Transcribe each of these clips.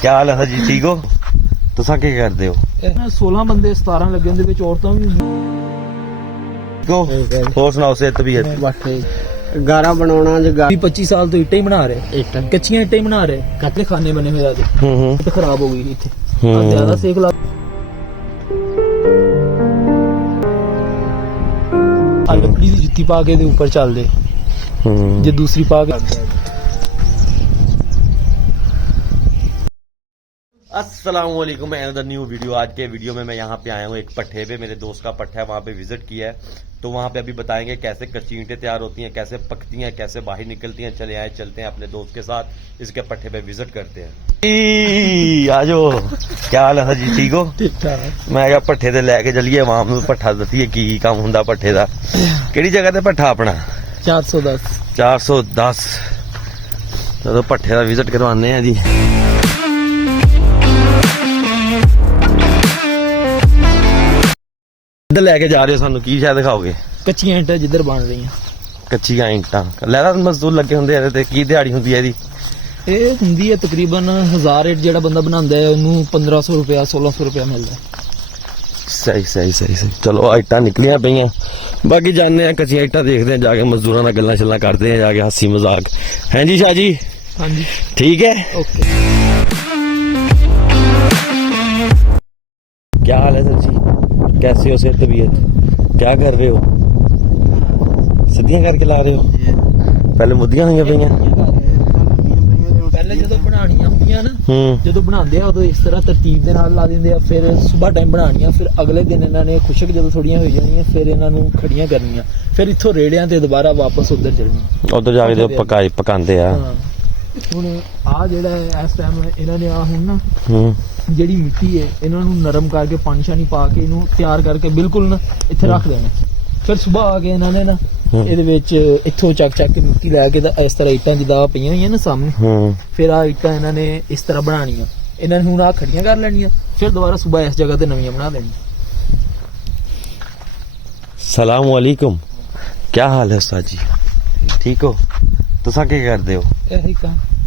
क्या हाल है जी, ठीक हो? तुसा क्या करते हो? 16 ਬੰਦੇ 17 ਲੱਗੇ ਉਹਦੇ ਵਿੱਚ ਔਰਤਾਂ ਵੀ को ਹੋਰ ਸੁਣਾਓ ਸੇ ਤਬੀਅਤ? ਬੈਠੇ ਗਾਰਾ ਬਣਾਉਣਾ ਜੇ 25 ਸਾਲ ਤੋਂ ਇੱਟਾਂ ਹੀ ਬਣਾ ਰਹੇ ਇੱਟ ਕੱਚੀਆਂ ਇੱਟਾਂ ਹੀ ਬਣਾ ਰਹੇ ਕੱਚੇ ਖਾਨੇ ਬਣੇ ਹੋਏ ਆਦੇ ਤੇ ਖਰਾਬ ਹੋ ਗਈ ਇੱਥੇ ਜ਼ਿਆਦਾ ਸੇਕ ਲਾ ਆ ਲੱਕੜੀ ਦੀ ਜੁੱਤੀ ਪਾ ਕੇ ਦੇ ਉੱਪਰ ਚੱਲਦੇ ਜੇ दूसरी पा के अस्सलामुअलैकुम, अनदर न्यू वीडियो। आज के वीडियो में मैं यहाँ पे आया हूँ एक पट्टे पे, मेरे दोस्त का पट्टा है, वहाँ पे विजिट किया है। तो वहाँ पे अभी बताएंगे कैसे कच्ची ईंटें तैयार होती हैं, कैसे पकती हैं, कैसे बाहर निकलती हैं। चले आए, चलते हैं अपने दोस्त के साथ इसके पट्टे पे विजिट करते हैं। आजो, क्या हाल है जी, ठीक हो? ठीक ठाक। मैं क्या पट्टे ते लैके चलिए, वहाँ में पट्टा दसी की काम हुंदा पट्टे दा। केड़ी जगह ते पट्टा अपना? 410 410। चलो पट्टे का विजिट करवाने हैं जी। ਇੱਧਰ ਲੈ ਕੇ ਜਾ ਰਹੇ ਹੋ ਸਾਨੂੰ, ਕੀ ਸ਼ਾਇਦ ਦਿਖਾਓਗੇ? ਕੱਚੀਆਂ ਇੱਟਾਂ ਜਿੱਧਰ ਬਣ ਰਹੀਆਂ ਕੱਚੀਆਂ ਇੱਟਾਂ ਲੈਦਾ ਮਜ਼ਦੂਰ ਲੱਗੇ ਹੁੰਦੇ ਆ ਤੇ ਕੀ ਦਿਹਾੜੀ ਹੁੰਦੀ ਹੈ ਇਹਦੀ? ਇਹ ਹੁੰਦੀ ਹੈ ਤਕਰੀਬਨ 1000 ਇੱਟ ਜਿਹੜਾ ਬੰਦਾ ਬਣਾਉਂਦਾ ਹੈ ਉਹਨੂੰ 1500 ਰੁਪਇਆ 1600 ਰੁਪਇਆ ਮਿਲਦਾ ਸਹੀ ਸਹੀ ਸਹੀ ਸਹੀ। ਚਲੋ ਇੱਟਾਂ ਨਿਕਲੀਆਂ ਪਈਆਂ, ਬਾਕੀ ਜਾਣਦੇ ਆ ਕੱਚੀਆਂ ਇੱਟਾਂ ਦੇਖਦੇ ਆ ਜਾ ਕੇ, ਮਜ਼ਦੂਰਾਂ ਨਾਲ ਗੱਲਾਂ ਛੱਲਾਂ ਕਰਦੇ ਆ ਜਾ ਕੇ, ਹੱਸੀ ਮਜ਼ਾਕ। ਹੈ ਜੀ ਸ਼ਾਹ ਜੀ? ਹਾਂਜੀ ਠੀਕ है, ओके। क्या हाल है सर जी, कैसे हो? से तबीयत क्या कर रहे हो? सीधियां करके ला रहे हो? पहले मुद्दियां हुई पईयां? ਪਹਿਲੇ ਜਦੋਂ ਬਣਾਉਣੀਆਂ ਹੁੰਦੀਆਂ ਨਾ ਜਦੋਂ ਬਣਾਉਂਦੇ ਆ ਉਦੋਂ ਇਸ ਤਰ੍ਹਾਂ ਤਰਤੀਬ ਦੇ ਨਾਲ ਲਾ ਦਿੰਦੇ ਆ, ਫਿਰ ਸਵੇਰ ਟਾਈਮ ਬਣਾਉਣੀਆਂ, ਫਿਰ ਅਗਲੇ ਦਿਨ ਇਹਨਾਂ ਨੇ ਖੁਸ਼ਕ ਜਦੋਂ ਥੋੜੀਆਂ ਹੋ ਜਾਣੀਆਂ ਫਿਰ ਇਹਨਾਂ ਨੂੰ ਖੜੀਆਂ ਕਰਨੀਆਂ, ਫਿਰ ਇੱਥੋਂ ਰੇੜਿਆਂ ਤੇ ਦੁਬਾਰਾ ਵਾਪਸ ਉੱਧਰ ਚੱਲਣੀ, ਉਧਰ ਜਾ ਕੇ ਪਕਾਉਂਦੇ ਆ। ਹੁਣ ਆ ਜਿਹੜਾ ਇਸ ਟਾਈਮ ਇਹਨਾਂ ਨੇ ਆ ਹੁਣ ਨਾ ਜਿਹੜੀ ਮਿੱਟੀ ਹੈ ਇਹਨਾਂ ਨੂੰ ਨਰਮ ਕਰਕੇ ਪਾਣੀ ਸ਼ਾਨੀ ਪਾ ਕੇ ਇਹਨੂੰ ਤਿਆਰ ਕਰਕੇ ਬਿਲਕੁਲ ਨਾ ਇੱਥੇ ਰੱਖ ਦੇਣਾ, ਫਿਰ ਸਵੇਰ ਆ ਕੇ ਇਹਨਾਂ ਨੇ ਨਾ ਇਹਦੇ ਵਿੱਚ ਇੱਥੋਂ ਚੱਕ ਕੇ ਮਿੱਟੀ ਲੈ ਕੇ ਇਸ ਤਰ੍ਹਾਂ ਇੱਟਾਂ ਜਿੱਦਾਂ ਪਈਆਂ ਹੋਈਆਂ ਨਾ ਸਾਹਮਣੇ, ਫਿਰ ਆ ਇੱਟਾਂ ਇਹਨਾਂ ਨੇ ਇਸ ਤਰ੍ਹਾਂ ਬਣਾਉਣੀਆਂ, ਇਹਨਾਂ ਨੇ ਹੁਣ ਆ ਖੜੀਆਂ ਕਰ ਲੈਣੀਆਂ, ਫਿਰ ਦੁਬਾਰਾ ਸਵੇਰ ਇਸ ਜਗ੍ਹਾ ਤੇ ਨਵੀਆਂ ਬਣਾ ਦੇਣੀਆਂ। ਸਲਾਮ ਵਾਲੇकुम, क्या हाल है उस्ताद जी, ठीक हो? तुसा क्या करते हो?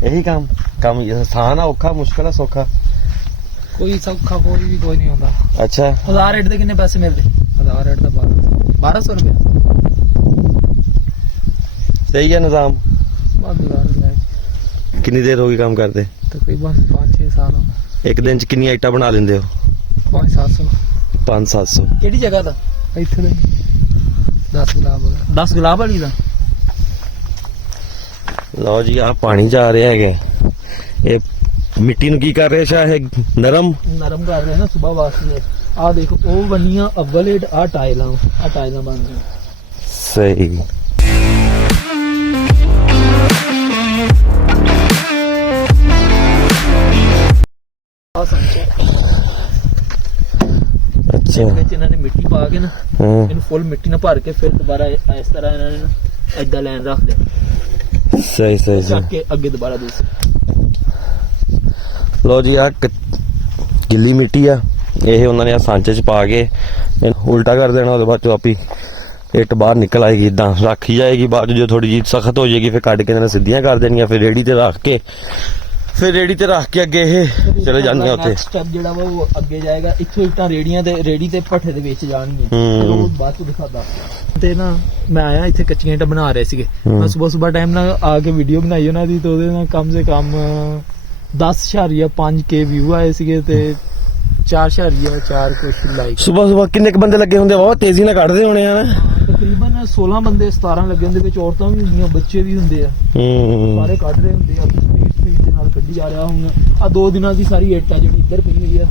यही काम काम आसान है, औखा मुश्किल है, सौखा? ਕੋਈ ਸੌਖਾ ਕੋਈ ਨਹੀਂ ਹੁੰਦਾ। अच्छा, 1000 ਇੱਟ ਦੇ ਕਿੰਨੇ ਪੈਸੇ ਮਿਲਦੇ? 1000 ਇੱਟ ਦਾ 1200 ਰੁਪਏ। सही है निजाम। 12,000 कितनी देर होगी काम करते? ਤਕਰੀਬਨ 5-6 ਸਾਲ ਹੋ ਗਏ। एक दिन च कितनी आइटा बना लेंदे हो? 500-700। 500-700। ਕਿਹੜੀ ਜਗ੍ਹਾ ਦਾ? ਇੱਥੇ ਦੇ 10 ਗੁਲਾਬ ਵਾਲਾ। 10 ਗੁਲਾਬ ਵਾਲੀ ਦਾ। ਲਓ ਜੀ, ਆ ਪਾਣੀ ਜਾ ਰਿਹਾ ਹੈਗਾ, ਇਹ ਮਿੱਟੀ ਨੂੰ ਕੀ ਕਰ ਰਿਹਾ ਸ਼ਾਹ? ਨਰਮ ਕਰ ਰਹੇ ਨਾ ਸਵੇਰ ਵਾਸਤੇ। ਆ ਦੇਖੋ ਉਹ ਬਣੀਆਂ ਅਵਲ ਇੱਟ, ਆ ਟਾਈਲਾਂ ਬਣ ਗਈਆਂ। ਸਹੀ। ਅੱਛਾ, ਵਿੱਚ ਇਹਨਾਂ ਨੇ ਮਿੱਟੀ ਪਾ ਕੇ ਨਾ ਇਹਨੂੰ ਫੁੱਲ ਮਿੱਟੀ ਨਾਲ ਭਰ ਕੇ ਫਿਰ ਦੁਬਾਰਾ ਇਸ ਤਰ੍ਹਾਂ ਇਹਨਾਂ ਨੇ ਨਾ ਏਦਾਂ ਲਾਈਨ ਰੱਖ ਦੇਣੀ। ਸਹੀ ਸਹੀ ਚੱਕ ਕੇ ਅੱਗੇ ਦੁਬਾਰਾ ਦੂਸਰੀ। ਲਓ ਜੀ, ਆ ਗਿੱਲੀ ਮਿੱਟੀ ਆ, ਇਹ ਉਹਨਾਂ ਨੇ ਆ ਸਾਂਚੇ ਚ ਪਾ ਕੇ ਉਲਟਾ ਕਰ ਦੇਣਾ, ਉਹਦੇ ਬਾਅਦ ਚੋਂ ਆਪੀ ਇੱਟ ਬਾਹਰ ਨਿਕਲ ਆਏਗੀ, ਇਦਾਂ ਰੱਖੀ ਜਾਏਗੀ। ਬਾਅਦ ਜੋ ਥੋੜੀ ਜਿਹੀ ਸਖਤ ਹੋ ਜਾਏਗੀ ਫਿਰ ਕੱਢ ਕੇ ਇਹਨਾਂ ਨੇ ਸਿੱਧੀਆਂ ਕਰ ਦੇਣੀਆਂ, ਫਿਰ ਰੇੜੀ ਤੇ ਰੱਖ ਕੇ ਅੱਗੇ ਇਹ ਚਲੇ ਜਾਂਦੀਆਂ ਉੱਥੇ। ਸਟੈਪ ਜਿਹੜਾ ਵਾ ਉਹ ਅੱਗੇ ਜਾਏਗਾ, ਇੱਥੋਂ ਇੱਟਾਂ ਰੇੜੀ ਤੇ ਭੱਠੇ ਦੇ ਵਿੱਚ ਜਾਣਗੀਆਂ, ਫਿਰ ਉਹ ਬਾਅਦ ਚ ਦਿਖਾਦਾ। ਤੇ ਨਾ ਮੈਂ ਆਇਆ ਇੱਥੇ ਕੱਚੀਆਂ ਇੱਟਾਂ ਬਣਾ ਰਹੇ ਸੀਗੇ, ਮੈਂ ਸਵੇਰ ਟਾਈਮ ਨਾਲ ਆ ਕੇ ਵੀਡੀਓ ਬਣਾਈ ਉਹਨਾਂ ਦੀ, ਤੇ ਉਹਦੇ ਨਾਲ ਕਮ ਸੇ ਕਮ 10.5K ਵਿਊ ਆਏ ਸੀਗੇ ਤੇ 4.4 ਕੁਛ ਲਾਈਕ। ਸਵੇਰ ਕਿੰਨੇ ਕ ਬੰਦੇ ਲੱਗੇ ਹੁੰਦੇ? ਬਹੁਤ ਤੇਜ਼ੀ ਨਾਲ ਕੱਢਦੇ ਹੋਣੇ ਆ। ਤਕਰੀਬਨ 16 ਬੰਦੇ 17 ਲੱਗੇ ਹੁੰਦੇ, ਵਿੱਚ ਔਰਤਾਂ ਵੀ ਹੁੰਦੀਆਂ, ਬੱਚੇ ਵੀ ਹੁੰਦੇ ਆ, ਸਾਰੇ ਕੱਢ ਰਹੇ ਹੁੰਦੇ ਆ, ਸਪੀਡ ਦੇ ਨਾਲ ਕੱਢੀ ਜਾ ਰਿਹਾ ਹੁਣ। ਆ 2 ਦਿਨਾਂ ਦੀ ਸਾਰੀ ਇੱਟ ਆ ਜਿਹੜੀ ਇੱਧਰ ਪਈ ਹੋਈ ਆ।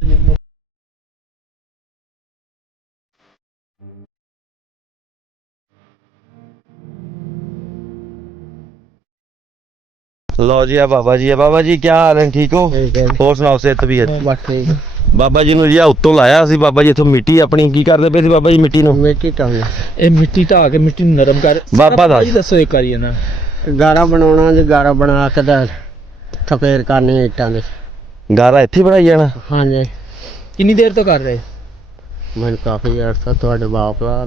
ਲਓ ਜੀ, ਆ ਬਾਬਾ ਜੀ ਕੀ ਹਾਲ ਹੈ, ਠੀਕ ਹੋ? ਹੋਰ ਸੁਣਾਓ ਸੇ ਤਬੀਅਤ? ਬਾਬਾ ਜੀ ਨੂੰ ਜੀ ਉੱਤੋਂ ਲਾਇਆ ਸੀ, ਬਾਬਾ ਜੀ ਇੱਥੋਂ ਮਿੱਟੀ ਆਪਣੀ ਕੀ ਕਰਦੇ ਪਏ ਸੀ? ਬਾਬਾ ਜੀ ਮਿੱਟੀ ਨੂੰ ਇਹ ਮਿੱਟੀ ਢਾ ਕੇ ਮਿੱਟੀ ਨੂੰ ਨਰਮ ਕਰ। ਬਾਬਾ ਦਾ ਜੀ ਦੱਸੋ ਇੱਕ ਵਾਰੀ ਨਾ। ਗਾਰਾ ਬਣਾਉਣਾ ਜੇ ਗਾਰਾ ਬਣਾ ਕੇ ਤਾਂ ਥਪੇਰ ਕਰਨੀ ਇੱਟਾਂ ਦੇ। ਗਾਰਾ ਇੱਥੇ ਬਣਾਈ ਜਾਣਾ? ਹਾਂਜੀ। ਕਿੰਨੀ ਦੇਰ ਤੋਂ ਕਰ ਰਹੇ? ਮੈਨੂੰ ਕਾਫੀ ਅਰਸਾ ਤੁਹਾਡੇ ਬਾਪ ਦਾ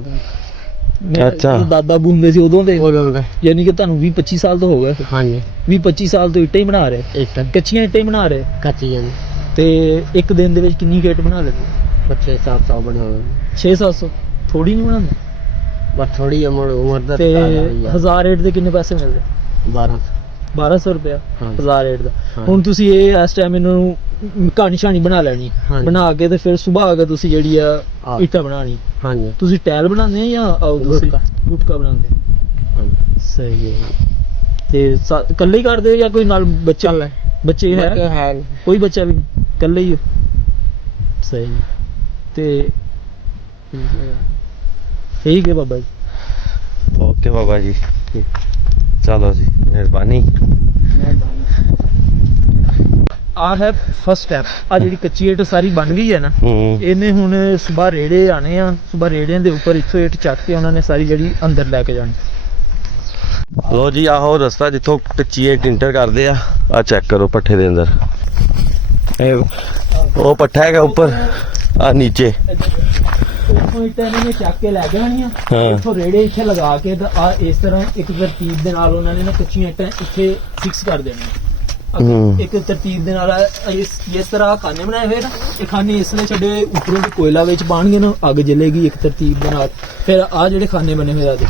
ਅੱਛਾ। ਦਾਦਾ ਬੂੰਦੇ ਸੀ ਉਦੋਂ ਦੇ, ਉਦੋਂ ਦੇ। ਯਾਨੀ ਕਿ ਤੁਹਾਨੂੰ 20-25 ਸਾਲ ਤੋਂ ਹੋ ਗਏ। ਹਾਂਜੀ 20-25 ਸਾਲ ਤੋਂ ਇੱਟਾਂ ਹੀ ਬਣਾ ਰਹੇ, ਇੱਕ ਕੱਚੀਆਂ ਇੱਟਾਂ ਹੀ ਬਣਾ ਰਹੇ। ਕੱਚੀ ਜੀ ਤੇ ਇੱਕ ਦਿਨ ਦੇ ਵਿੱਚ ਕਿੰਨੀ ਇੱਟ ਬਣਾ ਲੈਂਦੇ? 600-700 ਬਣਾਉਣਾ 600-700 ਥੋੜੀ ਨਹੀਂ ਬਣਾਉਂਦੇ? ਬਸ ਥੋੜੀ ਉਮਰ ਦਾ ਤੇ 1000 ਇੱਟ ਦੇ ਕਿੰਨੇ ਪੈਸੇ ਮਿਲਦੇ? 1200 ਰੁਪਇਆ ਹਾਂਜੀ। 1000 ਇੱਟ ਦਾ। ਹਾਂਜੀ। ਹੁਣ ਤੁਸੀਂ ਇਹ ਇਸ ਟਾਈਮ ਇਹਨਾਂ ਨੂੰ ਕਹਾਣੀ ਸ਼ਾਣੀ ਬਣਾ ਲੈਣੀ, ਹਾਂਜੀ। ਬਣਾ ਕੇ ਤੇ ਫਿਰ ਸਵੇਰ ਆ ਕੇ ਤੁਸੀਂ ਜਿਹੜੀ ਆ ਆਹ। ਇੱਟਾਂ ਬਣਾਣੀ। ਹਾਂਜੀ ਤੁਸੀਂ ਟਾਇਲ ਬਣਾਉਂਦੇ ਆ ਜਾਂ ਤੁਸੀਂ ਗੁਟਕਾ ਬਣਾਉਂਦੇ? ਹਾਂਜੀ ਸਹੀ ਹੈ। ਤੇ ਇਕੱਲੇ ਹੀ ਕਰਦੇ ਹੋ ਜਾਂ ਕੋਈ ਨਾਲ ਬੱਚੇ? ਬੱਚੇ ਹੈ? ਕੋਈ ਬੱਚਾ ਵੀ? ਇਕੱਲੇ ਹੀ ਹੋ? ਸਹੀ। ਤੇ ਠੀਕ ਹੈ ਬਾਬਾ ਜੀ। ਓਕੇ ਬਾਬਾ ਜੀ, ਚਲੋ ਜੀ, ਮਿਹਰਬਾਨੀ। ਆ ਹੈ ਫਸਟ ਸਟੈਪ। ਆ ਜਿਹੜੀ ਕੱਚੀ ਇੱਟ ਸਾਰੀ ਬਣ ਗਈ ਹੈ ਨਾ, ਇਹਨੇ ਹੁਣ ਸਵੇਰ ਰੇੜੇ ਆਣੇ ਆ, ਸਵੇਰ ਰੇੜਿਆਂ ਦੇ ਉੱਪਰ ਇੱਥੋਂ ਇੱਟ ਚੱਕ ਕੇ ਉਹਨਾਂ ਨੇ ਸਾਰੀ ਜਿਹੜੀ ਅੰਦਰ ਲੈ ਕੇ ਜਾਣੀ। ਲੋ ਜੀ, ਆਹੋ ਰਸਤਾ ਜਿੱਥੋਂ ਕੱਚੀ ਇੱਟ ਇੰਟਰ ਕਰਦੇ ਆ। ਆ ਚੈੱਕ ਕਰੋ ਪੱਠੇ ਦੇ ਅੰਦਰ, ਉਹ ਪੱਠਾ ਹੈਗਾ ਉੱਪਰ, ਆ ਨੀਚੇ। ਉੱਥੋਂ ਇੱਟਾਂ ਇਹਨਾਂ ਨੇ ਚੱਕ ਕੇ ਲੈ ਕੇ ਆਣੀਆਂ, ਹਾਂ। ਇੱਥੋਂ ਰੇੜੇ ਇੱਥੇ ਲਗਾ ਕੇ ਤੇ ਆ ਇਸ ਤਰ੍ਹਾਂ ਇੱਕ ਤਰਤੀਬ ਦੇ ਨਾਲ ਉਹਨਾਂ ਨੇ ਨਾ ਕੱਚੀਆਂ ਇੱਟਾਂ ਇੱਥੇ ਫਿਕਸ ਕਰ ਦੇਣੀਆਂ। ਇੱਕ ਤਰਤੀਬ ਦੇ ਨਾਲ ਇਸ ਤਰ੍ਹਾਂ ਖਾਨੇ ਬਣਾਏ ਹੋਏ ਨਾ, ਇਹ ਖਾਨੇ ਇਸ ਲਈ ਛੱਡੇ ਹੋਏ, ਉੱਪਰੋਂ ਦੀ ਕੋਇਲਾ ਵਿੱਚ ਪਾਣਗੇ ਨਾ, ਅੱਗ ਜਲੇਗੀ ਇੱਕ ਤਰਤੀਬ ਦੇ ਨਾਲ। ਫਿਰ ਆ ਜਿਹੜੇ ਖਾਨੇ ਬਣੇ ਹੋਏ ਆ ਦੇ,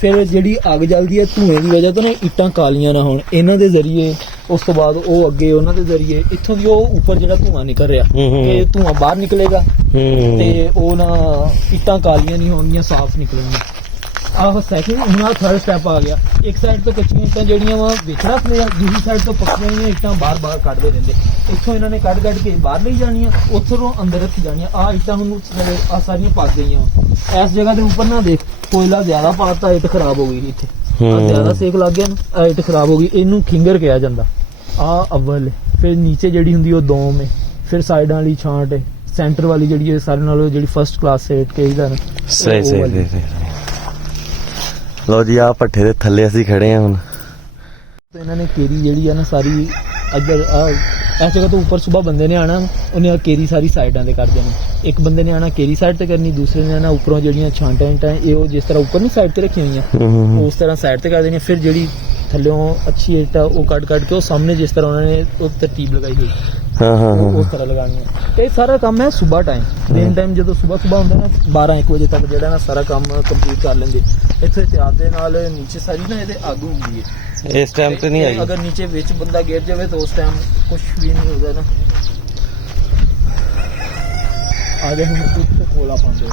ਫਿਰ ਜਿਹੜੀ ਅੱਗ ਜਲਦੀ ਹੈ ਧੂਏ ਦੀ ਵਜ੍ਹਾ ਤੋਂ ਨਾ, ਇੱਟਾਂ ਕਾਲੀਆਂ ਨਾ ਹੋਣ, ਇਹਨਾਂ ਦੇ ਜ਼ਰੀਏ ਉਸ ਤੋਂ ਬਾਅਦ ਉਹ ਅੱਗੇ ਉਹਨਾਂ ਦੇ ਜ਼ਰੀਏ ਇੱਥੋਂ ਦੀ ਉਹ ਉੱਪਰ ਜਿਹੜਾ ਧੂਆਂ ਨਿਕਲ ਰਿਹਾ, ਇਹ ਧੂਆਂ ਬਾਹਰ ਨਿਕਲੇਗਾ ਤੇ ਉਹ ਨਾ ਇੱਟਾਂ ਕਾਲੀਆਂ ਨਹੀਂ ਹੋਣਗੀਆਂ, ਸਾਫ਼ ਨਿਕਲਣਗੀਆਂ। ਆਹ ਸੈਕਿੰਡ। ਹੁਣ ਆਹ ਥਰਡ ਸਟੈਪ ਆ ਗਿਆ। ਇੱਕ ਸਾਈਡ ਤੋਂ ਕੱਚੀਆਂ ਇੱਟਾਂ ਜਿਹੜੀਆਂ ਵਾ ਵਿੱਚ ਰੱਖਦੇ ਆ, ਦੂਜੀ ਸਾਈਡ ਤੋਂ ਪੱਕੀਆਂ ਹੋਈਆਂ ਇੱਟਾਂ ਬਾਹਰ ਕੱਢਦੇ ਰਹਿੰਦੇ। ਇੱਥੋਂ ਇਹਨਾਂ ਨੇ ਕੱਢ ਕੇ ਬਾਹਰ ਲਈ ਜਾਣੀਆਂ, ਉੱਥੋਂ ਅੰਦਰ ਰੱਖੀ ਜਾਣੀਆਂ। ਆਹ ਇੱਟਾਂ ਹੁਣ ਆ ਸਾਰੀਆਂ ਪੱਕ ਗਈਆਂ। ਇਸ ਜਗ੍ਹਾ ਦੇ ਉੱਪਰ ਨਾ ਦੇਖ, ਕੋਇਲਾ ਜ਼ਿਆਦਾ ਪਾਤਾ, ਇੱਟ ਖਰਾਬ ਹੋ ਗਈ ਇੱਥੇ, ਜ਼ਿਆਦਾ ਸੇਕ ਲੱਗ ਗਿਆ ਨਾ, ਇੱਟ ਖਰਾਬ ਹੋ ਗਈ। ਇਹਨੂੰ ਖਿੰਗਰ ਕਿਹਾ ਜਾਂਦਾ। ਆਹ ਅਵਲ, ਫਿਰ ਨੀਚੇ ਜਿਹੜੀ ਹੁੰਦੀ ਉਹ ਦੋਮ ਹੈ, ਫਿਰ ਸਾਈਡਾਂ ਵਾਲੀ ਛਾਂਟ ਹੈ, ਸੈਂਟਰ ਵਾਲੀ ਜਿਹੜੀ ਹੈ ਸਾਰੇ ਨਾਲੋਂ ਜਿਹੜੀ ਫਸਟ ਕਲਾਸ ਇੱਟ ਕਹੀਦਾ ਨਾ। ਸਹੀ। ਲੋ ਜੀ, ਆ ਪੱਠੇ ਦੇ ਥੱਲੇ ਅਸੀਂ ਖੜੇ ਆ ਹੁਣ। ਇਹਨਾਂ ਨੇ ਕੇਰੀ ਜਿਹੜੀ ਆ ਨਾ ਸਾਰੀ ਇੱਧਰ ਇਸ ਜਗ੍ਹਾ ਤੋਂ ਉੱਪਰ ਸਵੇਰ ਬੰਦੇ ਨੇ ਆਣਾ, ਉਹਨੇ ਆ ਕੇਰੀ ਸਾਰੀ ਸਾਈਡਾਂ ਤੇ ਕਰ ਦੇਣੀ। ਇੱਕ ਬੰਦੇ ਨੇ ਆਣਾ ਕੇਰੀ ਸਾਈਡ ਤੇ ਕਰਨੀ, ਦੂਸਰੇ ਨੇ ਆਣਾ ਉੱਪਰੋਂ ਜਿਹੜੀਆਂ ਛਾਂਟਾਂ ਇੰਟਾਂ ਇਹ ਉਹ ਜਿਸ ਤਰ੍ਹਾਂ ਉੱਪਰ ਨਹੀਂ ਸਾਈਡ ਤੇ ਰੱਖੀਆਂ ਹੋਈਆਂ, ਉਸ ਤਰ੍ਹਾਂ ਸਾਈਡ ਤੇ ਕਰ ਦੇਣੀਆਂ। ਫਿਰ ਜਿਹੜੀ ਥੱਲਿਓਂ ਅੱਛੀ ਇੱਟ ਆ ਉਹ ਕੱਢ ਕੇ ਉਹ ਸਾਹਮਣੇ ਜਿਸ ਤਰ੍ਹਾਂ ਉਹਨਾਂ ਨੇ ਉਹ ਤਰਤੀਬ ਲਗਾਈ ਹੋਈ, ਉਸ ਤਰ੍ਹਾਂ ਲਗਾਉਣੀ ਹੈ। ਇਹ ਸਾਰਾ ਕੰਮ ਹੈ ਸਵੇਰ ਟਾਈਮ। ਦਿਨ ਟਾਈਮ ਜਦੋਂ ਸਵੇਰ ਹੁੰਦਾ ਨਾ 12-1 ਵਜੇ ਤੱਕ ਜਿਹੜਾ ਨਾ ਸਾਰਾ ਕੰਮ ਕੰਪਲੀਟ ਕਰ ਲੈਂਦੇ। ਇੱਥੇ ਇਤਿਹਾਸ ਦੇ ਨਾਲ ਨੀਚੇ ਸਾਰੀ ਨਾ ਇਹਦੇ ਅੱਗ ਹੁੰਦੀ ਹੈ। ਇਸ ਟਾਈਮ ਤੇ ਨਹੀਂ ਆਈ। ਅਗਰ ਨੀਚੇ ਵਿੱਚ ਬੰਦਾ ਗਿਰ ਜਾਵੇ ਤਾਂ ਉਸ ਟਾਈਮ ਕੁਝ ਵੀ ਨਹੀਂ ਹੁੰਦਾ ਨਾ। ਆਗੇ ਹੁਣ ਇੱਥੇ ਕੋਲਾ ਪਾਉਂਦੇ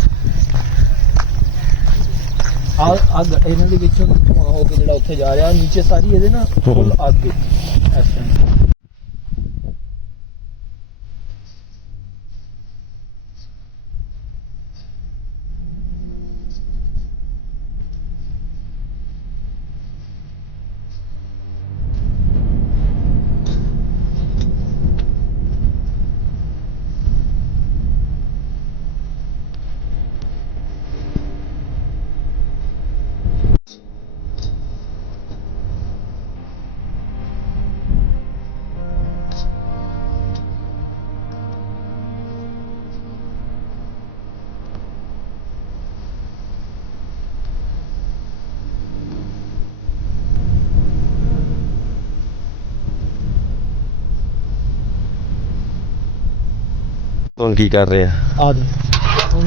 ਅੱਗ ਇਹਨਾਂ ਦੇ ਵਿੱਚੋਂ ਧੂਆਂ ਹੋ ਕੇ ਜਿਹੜਾ ਉੱਥੇ ਜਾ ਰਿਹਾ, ਨੀਚੇ ਸਾਰੀ ਇਹਦੇ ਨਾ ਫੁੱਲ ਅੱਗ ਹੈ ਇਸ ਟਾਈਮ। ਹੁਣ ਕੀ ਕਰ ਰਹੇ ਆ? ਆ ਦੇ ਹੁਣ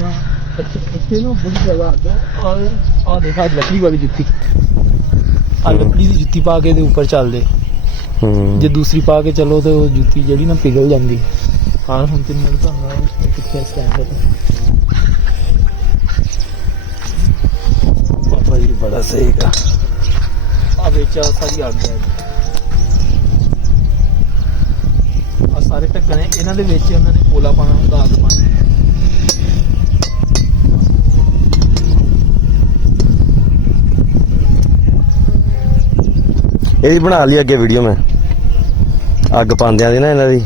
ਇੱਥੇ ਨੂੰ ਬੜੀ ਜਗ੍ਹਾ ਆ ਦੇਖ, ਆ ਲੱਕੜੀ ਵਾਲੀ ਜੁੱਤੀ, ਆ ਲੱਕੜੀ ਦੀ ਜੁੱਤੀ ਪਾ ਕੇ ਇਹਦੇ ਉੱਪਰ ਚੱਲਦੇ। ਜੇ ਦੂਸਰੀ ਪਾ ਕੇ ਚੱਲੋ ਤੇ ਉਹ ਜੁੱਤੀ ਜਿਹੜੀ ਨਾ ਪਿਘਲ ਜਾਂਦੀ। ਹਾਂ ਹੁਣ ਤੇ ਮਿਲ ਤੁਹਾਨੂੰ ਕਿੱਥੇ ਸਟੈਂਡ ਹੈ। ਬਾਬਾ ਜੀ ਬੜਾ ਸਹੀ ਹੈਗਾ। ਆ ਵਿੱਚ ਆ ਸਾਰੀ ਅੱਗ ਹੈ। ਆ ਸਾਰੇ ਢੱਕਣੇ ਇਹਨਾਂ ਦੇ ਵਿੱਚ ਉਹਨਾਂ ਨੇ ਕੋਲਾ ਪਾਣਾ ਹੁੰਦਾ, ਅੱਗ ਪਾਣੀ। ਇਹਦੀ ਬਣਾ ਲਈ ਅੱਗੇ ਵੀਡੀਓ ਮੈਂ, ਅੱਗ ਪਾਉਂਦਿਆਂ ਦੀ ਨਾ ਇਹਨਾਂ ਦੀ।